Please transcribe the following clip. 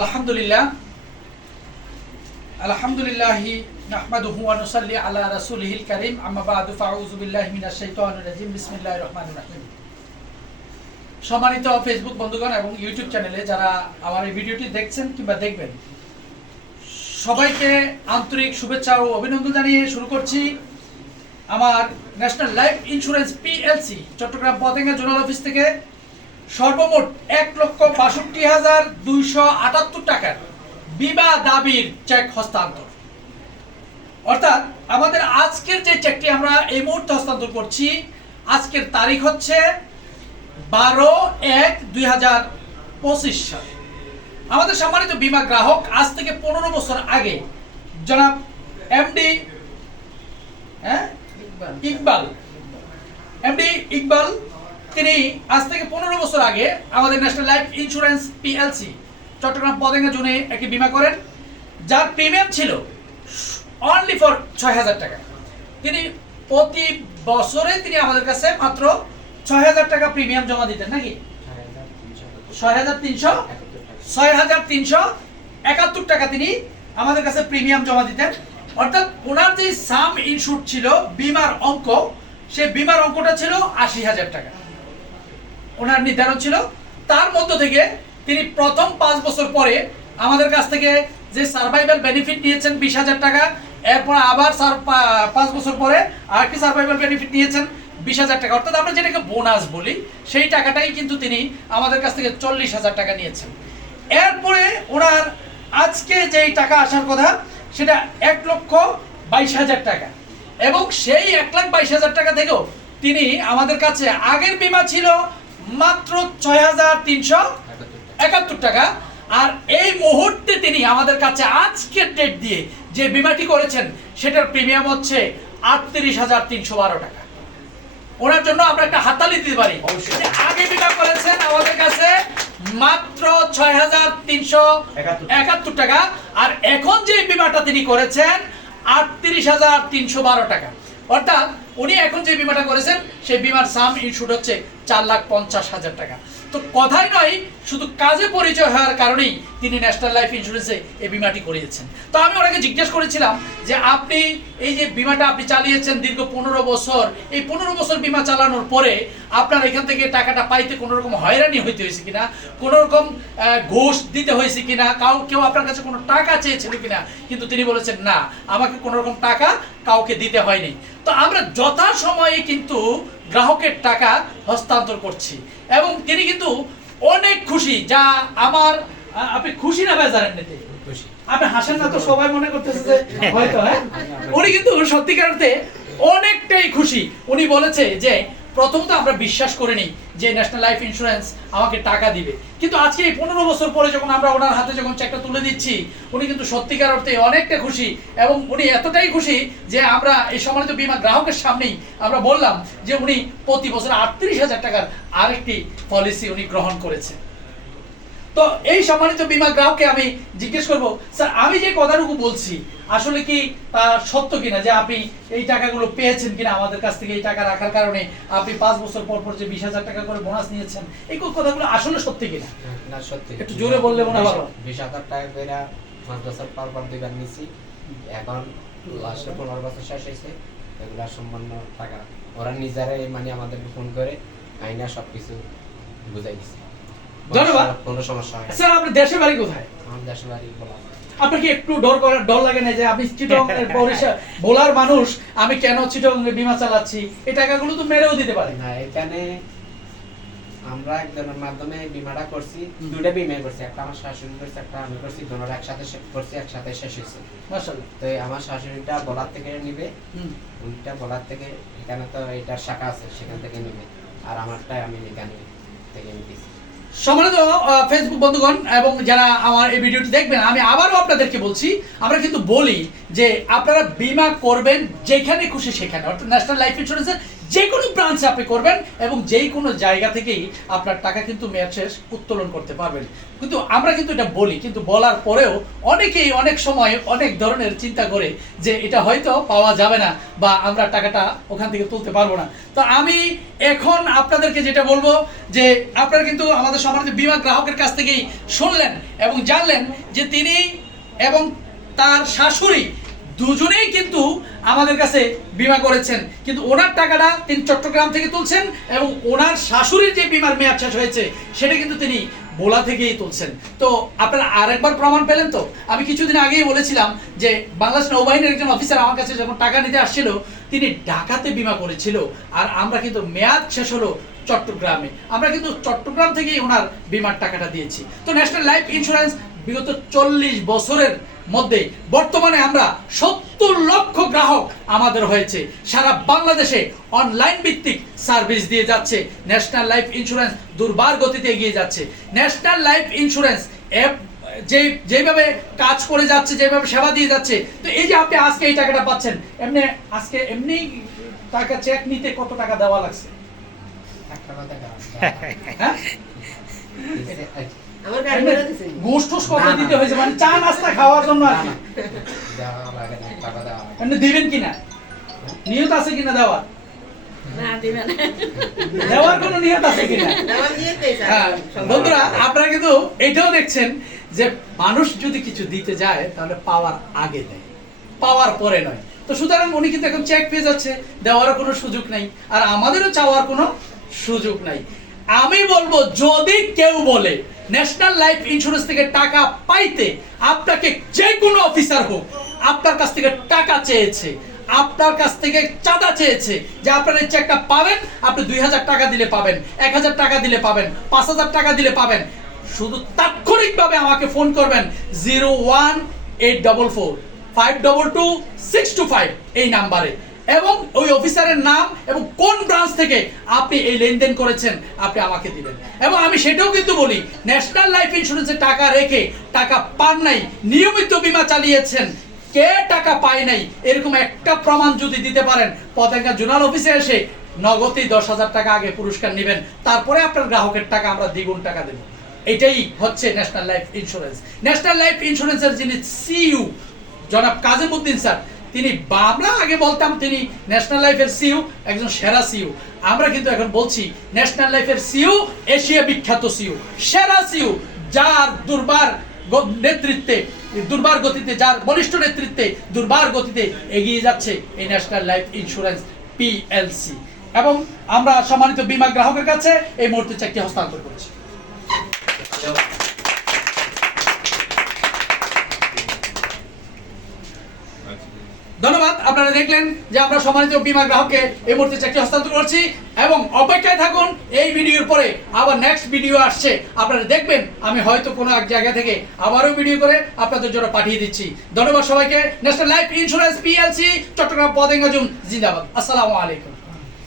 আলহামদুলিল্লাহ আলহামদুলিল্লাহ নাহমাদুহু ওয়া নুসাল্লি আলা রাসূলিহিল কারীম, আম্মা বা'দু, ফাউযু বিল্লাহি রাজিম, বিসমিল্লাহির রহমানির রহিম। সম্মানিত ফেসবুক বন্ধুগণ এবং ইউটিউব চ্যানেলে যারা আমার এই ভিডিওটি দেখছেন কিংবা দেখবেন, সবাইকে আন্তরিক শুভেচ্ছা ও অভিনন্দন জানিয়ে শুরু করছি আমার national life insurance PLC Chattogram Patenga zonal office থেকে। সর্বমোট এক লক্ষ বাষট্টি হাজার দুইশো আটাত্তর টাকার বিমা দাবির চেক হস্তান্তর। অর্থাৎ আমাদের আজকের যে চেকটি আমরা এই মুহূর্তে হস্তান্তর করছি আজকের তারিখ হচ্ছে বারো এক দুই হাজার পঁচিশ সাল। আমাদের সম্মানিত বিমা গ্রাহক আজ থেকে পনেরো বছর আগে জনাব এমডি হ্যাঁ? ইকবাল। এমডি ইকবাল তিনি আজ থেকে পনেরো বছর আগে আমাদের national life insurance PLC Chattogram Patenga জোনে একটি বিমা করেন, যার প্রিমিয়াম ছিল অনলি ফর ছয় হাজার টাকা। তিনি প্রতি বছরে তিনি আমাদের কাছে মাত্র ছয় হাজার টাকা প্রিমিয়াম জমা দিতেন, নাকি? ছয় হাজার তিনশো, ছয় হাজার তিনশো একাত্তর টাকা তিনি আমাদের কাছে প্রিমিয়াম জমা দিতেন। অর্থাৎ ওনার যে সাম ইনস্যুট ছিল, বিমার অঙ্ক সে বিমার অঙ্কটা ছিল আশি হাজার টাকা। ওনার নির্ধারণ ছিল। তার মধ্য থেকে তিনি প্রথম পাঁচ বছর পরে আমাদের কাছ থেকে যে সার্ভাইভাল বেনিফিট নিয়েছেন বিশ হাজার টাকা, এরপর আবার পাঁচ বছর পরে আরেকটি সার্ভাইভাল বেনিফিট নিয়েছেন বিশ হাজার টাকা। অর্থাৎ আমরা যেটাকে বোনাস বলি, সেই টাকাটাই কিন্তু তিনি আমাদের কাছ থেকে চল্লিশ হাজার টাকা নিয়েছেন। এরপরে ওনার আজকে যেই টাকা আসার কথা, সেটা এক লক্ষ বাইশ হাজার টাকা। এবং সেই এক লাখ বাইশ হাজার টাকা থেকেও তিনি আমাদের কাছে আগের বিমা ছিল মাত্র ছয় হাজার তিনশো একাত্তর টাকা। আর এই মুহূর্তে তিনি আমাদের কাছে আজকের ডেট দিয়ে যে বিমাটি করেছেন সেটার প্রিমিয়াম হচ্ছে আটত্রিশ হাজার তিনশো বারো টাকা। ওনার জন্য আমরা একটা হাতালি দিতে পারি। আগে বিমা করেছেন আমাদের কাছে মাত্র ছয় হাজার তিনশো একাত্তর। একাত্তর টাকা। আর এখন যে বিমাটা তিনি করেছেন আটত্রিশ হাজার তিনশো বারো টাকা। অর্থাৎ উনি এখন যে বিমাটা করেছেন, সেই বিমার সাম ইনস্যুট হচ্ছে চার লাখ পঞ্চাশ হাজার টাকা। তো কথাই নয়, শুধু কাজে পরিচয় হওয়ার কারণেই তিনি ন্যাশনাল লাইফ ইন্স্যুরেন্সে এই বিমাটি করিয়েছেন। তো আমি ওনাকে জিজ্ঞেস করেছিলাম যে আপনি এই যে বিমাটা আপনি চালিয়েছেন দীর্ঘ পনেরো বছর, এই পনেরো বছর বিমা চালানোর পরে আপনার এখান থেকে টাকাটা পাইতে কোনো রকম হয়রানি হইতে হয়েছে কিনা? কোনো রকম ঘুষ দিতে হয়েছে কিনা? কাউ, কেউ আপনার কাছে কোনো টাকা চেয়েছিল কিনা? কিন্তু তিনি বলেছেন, না, আমাকে কোনো রকম টাকা কাউকে দিতে হয়নি। তো আমরা যথাসময়ে কিন্তু গ্রাহকের টাকা হস্তান্তর করছি। এবং তিনি কিন্তু অনেক খুশি যা আমার আপনি খুশি না নিতে? খুশি। আপনি হাসেন না তো সবাই মনে করতেছে যে হয়তো হ্যাঁ? উনি কিন্তু সত্যিকার অর্থে অনেকটাই খুশি। উনি বলেছে যে প্রথমত আমরা বিশ্বাস করিনি যে ন্যাশনাল লাইফ ইন্স্যুরেন্স আমাকে টাকা দিবে। কিন্তু আজকে এই পনেরো বছর পরে যখন আমরা ওনার হাতে যখন চেকটা তুলে দিচ্ছি, উনি কিন্তু সত্যিকার অর্থে অনেকটা খুশি এবং উনি এতটাই খুশি যে আমরা এই সম্মানিত বিমা গ্রাহকের সামনেই আমরা বললাম যে উনি প্রতি বছর আটত্রিশ হাজার টাকার আরেকটি পলিসি উনি গ্রহণ করেছেন। তো এই সম্মানিত বিমা গ্রাহককে আমি জিজ্ঞেস করব স্যার আমি যে কথাটুকু বলছি আসলে কি আহ, সত্য কিনা যে আপনি এই টাকাগুলো পেয়েছেন কিনা আমাদের কাছ থেকে এই টাকা রাখার কারণে? আপনি পাঁচ বছর পর পর যে বিশ হাজার টাকা করে বোনাস নিয়েছেন এই কথাগুলো আসলে সত্যি কিনা? না সত্যি। একটু জোরে বললে মনে হয় ভালো। বিশ হাজার টাকা করে পাঁচ বছর পর পর দুইবার নিছি এখন লাস্টে পনেরো বছর শেষ হয়েছে এগুলা সম্পূর্ণ টাকা। ওরা নিজেরাই মানে আমাদেরকে ফোন করে আইনা সবকিছু বুঝাই দিছে। ধন্যবাদ। কোনো সমস্যা হয় স্যার আপনি দেশের বাড়ি কোথায়? আমার দেশের বাড়ি বলা আপনার কি একটু ডর করার ডর লাগে না যে চিটং বলার মানুষ আমি কেন চিটং বিমা চালাচ্ছি? এই টাকাগুলো তো মেরেও দিতে পারে না। এখানে আমরা একজনের মাধ্যমে বিমাটা করছি। দুইটা বিমা করছি একটা আমার শাশুড়ি করছে একটা আমি করছি। একসাথে করছি একসাথে শেষ হয়েছে। তো আমার শাশুড়িটা বলার থেকে নিবে। হুম। উনিটা বলার থেকে এখানে তো এটার শাখা আছে সেখান থেকে নিবে। আর আমারটা আমি এখানে থেকে নিতেছি। সম্মানিত ফেসবুক বন্ধুগণ এবং যারা আমার এই ভিডিওটি দেখবেন, আমি আবারও আপনাদেরকে বলছি, আমরা কিন্তু বলি যে আপনারা বিমা করবেন যেখানে খুশি সেখানে। অর্থাৎ ন্যাশনাল লাইফ ইন্স্যুরেন্সের যে কোনো ব্রাঞ্চে আপনি করবেন এবং যেই কোনো জায়গা থেকেই আপনার টাকা কিন্তু মেয়াদ শেষ উত্তোলন করতে পারবেন। কিন্তু আমরা কিন্তু এটা বলি, কিন্তু বলার পরেও অনেকেই অনেক সময় অনেক ধরনের চিন্তা করে যে এটা হয়তো পাওয়া যাবে না বা আমরা টাকাটা ওখান থেকে তুলতে পারব না। তো আমি এখন আপনাদেরকে যেটা বলব যে আপনারা কিন্তু আমাদের সম্মানিত বিমা গ্রাহকের কাছ থেকেই শুনলেন এবং জানলেন যে তিনি এবং তার শাশুড়ি দুজনেই কিন্তু আমাদের কাছে বিমা করেছেন। কিন্তু ওনার টাকাটা তিনি চট্টগ্রাম থেকে তুলছেন এবং ওনার শাশুড়ির যে বিমার মেয়াদ শেষ হয়েছে, সেটা কিন্তু তিনি বোলা থেকেই তুলছেন। তো আপনারা আরেকবার প্রমাণ পেলেন তো? আমি কিছুদিন আগেই বলেছিলাম যে বাংলাদেশ নৌবাহিনীর একজন অফিসার আমার কাছে যখন টাকা নিতে আসছিল, তিনি ঢাকাতে বিমা করেছিল আর আমরা কিন্তু মেয়াদ শেষ হলো চট্টগ্রামে। আমরা কিন্তু চট্টগ্রাম থেকেই ওনার বিমার টাকাটা দিয়েছি। তো ন্যাশনাল লাইফ ইন্স্যুরেন্স বিগত চল্লিশ বছরের মধ্যে বর্তমানে আমরা সত্তর লক্ষ গ্রাহক আমাদের হয়েছে। সারা বাংলাদেশে অনলাইন ভিত্তিক সার্ভিস দিয়ে যাচ্ছে। ন্যাশনাল লাইফ ইন্স্যুরেন্স দুর্বার গতিতে এগিয়ে যাচ্ছে। ন্যাশনাল লাইফ ইন্স্যুরেন্স অ্যাপ যে যেভাবে কাজ করে যাচ্ছে যেভাবে সেবা দিয়ে যাচ্ছে তো এই যে আপনি আজকে এই টাকাটা পাচ্ছেন এমনি আজকে এমনি টাকা চেক নিতে কত টাকা দেওয়া লাগছে? খারাপ। হ্যাঁ। আমার গাড়ি করে দিছেন? ঘুষ টুস কত না, না। দিতে হয়েছে মানে চা নাস্তা খাওয়ার জন্য আর কি। দেওয়া লাগে না, টাকা দেওয়া লাগে না। এমনি দিবেন কিনা? নিয়ত আছে কিনা দেওয়ার? দেওয়ার কোনো নিয়ত আছে কিনা? আমার নিয়ে পেয়েছে হ্যাঁ, বন্ধুরা আপনারা কিন্তু এটাও দেখছেন যে মানুষ যদি কিছু দিতে যায় তাহলে পাওয়ার আগে দেয়। পাওয়ার পরে নয়। তো সুতরাং উনি কিন্তু এখন চেক পেয়ে যাচ্ছে দেওয়ার কোনো সুযোগ নাই আর আমাদেরও চাওয়ার কোনো সুযোগ নাই। আমি বলব, যদি কেউ বলে ন্যাশনাল লাইফ ইন্স্যুরেন্স থেকে টাকা পাইতে আপনাকে যে কোনো অফিসার হোক, আপনার কাছ থেকে টাকা চেয়েছে, আপনার কাছ থেকে চাঁদা চেয়েছে যে আপনার এই চেকটা পাবেন, আপনি দুই হাজার টাকা দিলে পাবেন, এক হাজার টাকা দিলে পাবেন, পাঁচ হাজার টাকা দিলে পাবেন, শুধু তাৎক্ষণিকভাবে আমাকে ফোন করবেন zero one eight double four five double two six two five এই নাম্বারে এবং ওই অফিসারের নাম এবং কোন ব্রাঞ্চ থেকে আপনি এই লেনদেন করেছেন, আপনি আমাকে দিবেন। এবং আমি সেটাও কিন্তু বলি ন্যাশনাল লাইফ ইন্স্যুরেন্সে টাকা রেখে টাকা পান নাই, নিয়মিত বীমা চালিয়েছেন। কে টাকা পায় নাই? এরকম একটা প্রমাণ যদি দিতে পারেন পতেঙ্গা জোনাল অফিসে এসে নগদেই দশ হাজার টাকা আগে পুরস্কার নেবেন, তারপরে আপনার গ্রাহকের টাকা আমরা দ্বিগুণ টাকা দেব। এটাই হচ্ছে national life insurance national life ইন্স্যুরেন্সের যিনি সিইউ জনাব কাজেম উদ্দিন স্যার তিনি বা আমরা আগে বলতাম তিনি ন্যাশনাল লাইফের সিইউ একজন সেরা সিইউ আমরা কিন্তু এখন বলছি ন্যাশনাল লাইফের সিইউ এশিয়া বিখ্যাত সিইউ সেরা সিইউ যার দুর্বার নেতৃত্বে, দুর্বার গতিতে, যার বলিষ্ঠ নেতৃত্বে দুর্বার গতিতে এগিয়ে যাচ্ছে এই ন্যাশনাল লাইফ ইন্স্যুরেন্স পিএলসি এবং আমরা সম্মানিত বীমা গ্রাহকের কাছে এই মুহূর্তে চেকটি হস্তান্তর করছি ধন্যবাদ আপনারা দেখলেন যে আমরা সম্মানিত বিমা গ্রাহককে এই মুহূর্তে চাকরি হস্তান্তর করছি এবং অপেক্ষায় থাকুন, এই ভিডিওর পরে আবার নেক্সট ভিডিও আসছে। আপনারা দেখবেন, আমি হয়তো কোনো এক জায়গা থেকে আবারও ভিডিও করে আপনাদের জন্য পাঠিয়ে দিচ্ছি। ধন্যবাদ সবাইকে। National life insurance PLC Chattogram পদেঙ্গাজুম জিন্দাবাদ। আসসালামু আলাইকুম।